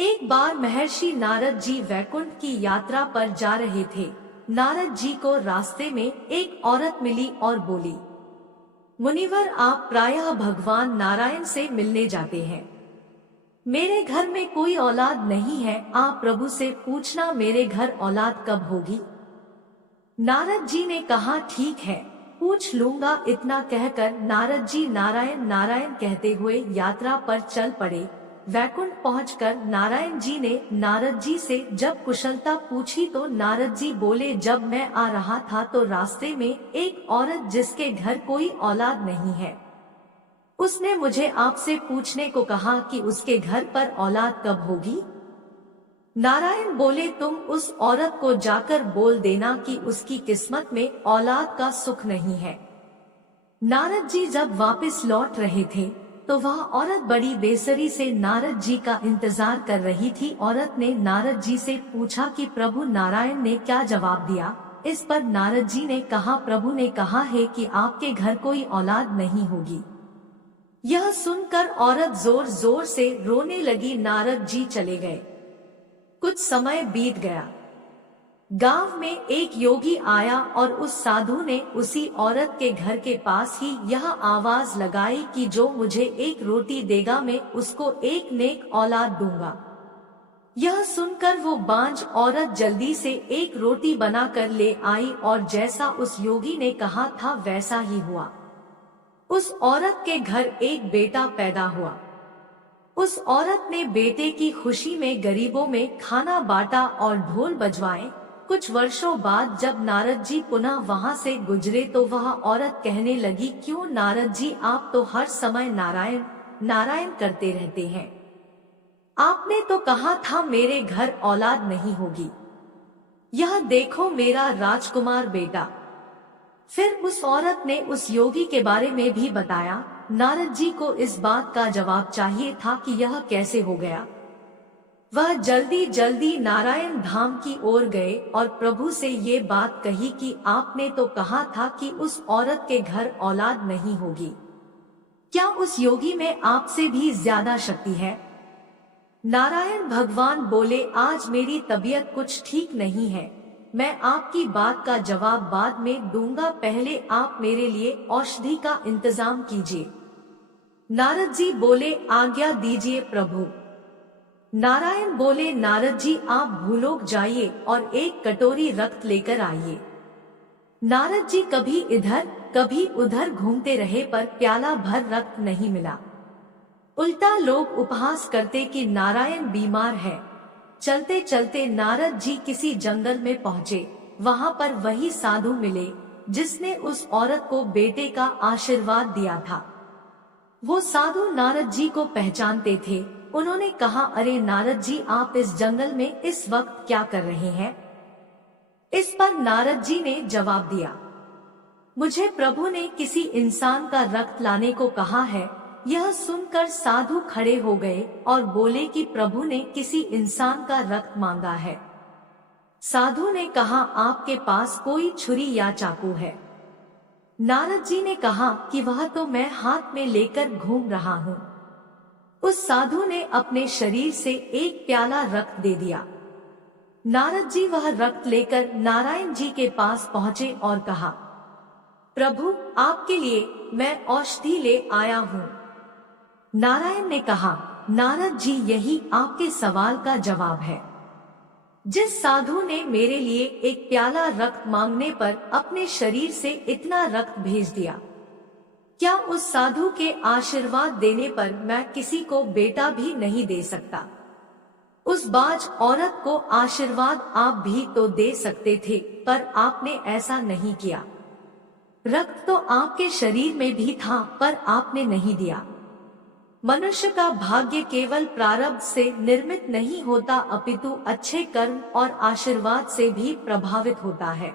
एक बार महर्षि नारद जी वैकुंठ की यात्रा पर जा रहे थे। नारद जी को रास्ते में एक औरत मिली और बोली, मुनिवर, आप प्रायः भगवान नारायण से मिलने जाते हैं। मेरे घर में कोई औलाद नहीं है, आप प्रभु से पूछना मेरे घर औलाद कब होगी। नारद जी ने कहा, ठीक है, पूछ लूंगा। इतना कहकर नारद जी नारायण नारायण कहते हुए यात्रा पर चल पड़े। वैकुंठ पहुंचकर नारायण जी ने नारद जी से जब कुशलता पूछी तो नारद जी बोले, जब मैं आ रहा था तो रास्ते में एक औरत जिसके घर कोई औलाद नहीं है, उसने मुझे आपसे पूछने को कहा कि उसके घर पर औलाद कब होगी। नारायण बोले, तुम उस औरत को जाकर बोल देना कि उसकी किस्मत में औलाद का सुख नहीं है। नारद जी जब वापस लौट रहे थे तो वह औरत बड़ी बेसरी से नारद जी का इंतजार कर रही थी। औरत ने नारद जी से पूछा कि प्रभु नारायण ने क्या जवाब दिया। इस पर नारद जी ने कहा, प्रभु ने कहा है कि आपके घर कोई औलाद नहीं होगी। यह सुनकर औरत जोर जोर से रोने लगी। नारद जी चले गए। कुछ समय बीत गया। गांव में एक योगी आया और उस साधु ने उसी औरत के घर के पास ही यह आवाज लगाई कि जो मुझे एक रोटी देगा मैं उसको एक नेक औलाद दूंगा। यह सुनकर वो बांझ औरत जल्दी से एक रोटी बनाकर ले आई और जैसा उस योगी ने कहा था वैसा ही हुआ। उस औरत के घर एक बेटा पैदा हुआ। उस औरत ने बेटे की खुशी में गरीबों में खाना बांटा और ढोल बजवाए। कुछ वर्षों बाद जब नारद जी पुनः वहां से गुजरे तो वह औरत कहने लगी, क्यों नारद जी, आप तो हर समय नारायण नारायण करते रहते हैं। आपने तो कहा था मेरे घर औलाद नहीं होगी। यह देखो मेरा राजकुमार बेटा। फिर उस औरत ने उस योगी के बारे में भी बताया। नारद जी को इस बात का जवाब चाहिए था कि यह कैसे हो गया। वह जल्दी जल्दी नारायण धाम की ओर गए और प्रभु से ये बात कही कि आपने तो कहा था कि उस औरत के घर औलाद नहीं होगी। क्या उस योगी में आपसे भी ज्यादा शक्ति है? नारायण भगवान बोले, आज मेरी तबीयत कुछ ठीक नहीं है, मैं आपकी बात का जवाब बाद में दूंगा, पहले आप मेरे लिए औषधि का इंतजाम कीजिए। नारद जी बोले, आज्ञा दीजिए प्रभु। नारायण बोले, नारद जी आप भूलोक जाइए और एक कटोरी रक्त लेकर आइए। नारद जी कभी इधर कभी उधर घूमते रहे पर प्याला भर रक्त नहीं मिला। उल्टा लोग उपहास करते कि नारायण बीमार है। चलते चलते नारद जी किसी जंगल में पहुँचे। वहाँ पर वही साधु मिले जिसने उस औरत को बेटे का आशीर्वाद दिया था। वो साधु नारद जी को पहचानते थे। उन्होंने कहा, अरे नारद जी, आप इस जंगल में इस वक्त क्या कर रहे हैं? इस पर नारद जी ने जवाब दिया, मुझे प्रभु ने किसी इंसान का रक्त लाने को कहा है। यह सुनकर साधु खड़े हो गए और बोले कि प्रभु ने किसी इंसान का रक्त मांगा है। साधु ने कहा, आपके पास कोई छुरी या चाकू है? नारद जी ने कहा कि वह तो मैं हाथ में लेकर घूम रहा हूँ। उस साधु ने अपने शरीर से एक प्याला रक्त दे दिया। नारद जी वह रक्त लेकर नारायण जी के पास पहुँचे और कहा, प्रभु आपके लिए मैं औषधि ले आया हूँ। नारायण ने कहा, नारद जी, यही आपके सवाल का जवाब है। जिस साधु ने मेरे लिए एक प्याला रक्त मांगने पर अपने शरीर से इतना रक्त भेज दिया, क्या उस साधु के आशीर्वाद देने पर मैं किसी को बेटा भी नहीं दे सकता? उस बाज औरत को आशीर्वाद आप भी तो दे सकते थे, पर आपने ऐसा नहीं किया। रक्त तो आपके शरीर में भी था पर आपने नहीं दिया। मनुष्य का भाग्य केवल प्रारब्ध से निर्मित नहीं होता, अपितु अच्छे कर्म और आशीर्वाद से भी प्रभावित होता है।